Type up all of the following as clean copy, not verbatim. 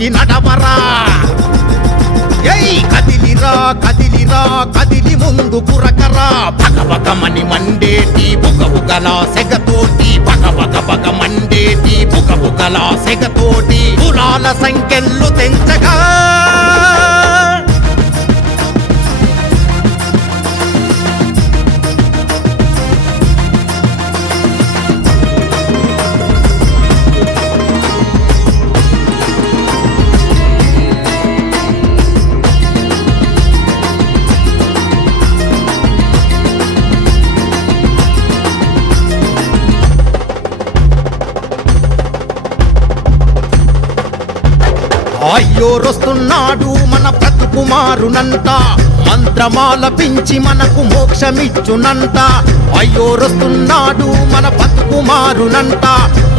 దారికి నడవరా. కదిలిరా కదిలిరా కదిలి ముందు కురకరా. భగభగమని మండేటి బుగబుగల సెగతోటి, భగభగ మండేటి బుగబుగల సెగతోటి కులాల సంఖ్యలు తెంచగా అయ్యోరొస్తున్నాడు మన బ్రతుకుమారునంట, మంత్రమాల పించి మనకు మోక్షమిచ్చునంట. అయ్యోరొస్తున్నాడు మన బ్రతుకుమారునంట,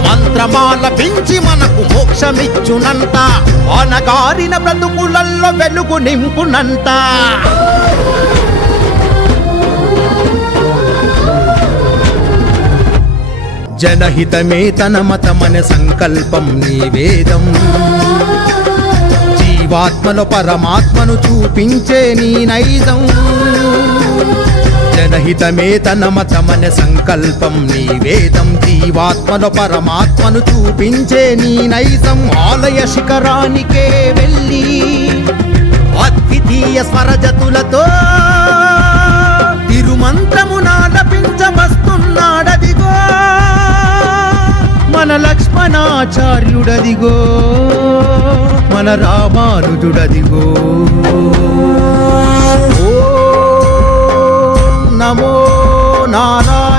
మంత్రమాల పించి మనకు మోక్షమిచ్చునంట. అనగారిన బ్రతుకులల్లో వెలుగు నింపునంట. జనహితమే తన మతమన సంకల్పం నీ వేదం, జీవాత్మలో పరమాత్మను చూపించే నీ నైజం. జనహితమే తన మతమన సంకల్పం నీ వేదం, జీవాత్మలో పరమాత్మను చూపించే నీ నైజం. ఆలయ శిఖరానికే వెళ్ళి అద్వితీయ స్వరజతులతో తిరుమంత్రము నాలపించవస్తున్నాడదిగో మన లక్ష్మణాచార్యుడదిగో, మన రామానుజుడదిగో. ఓం నమో నారాయణ.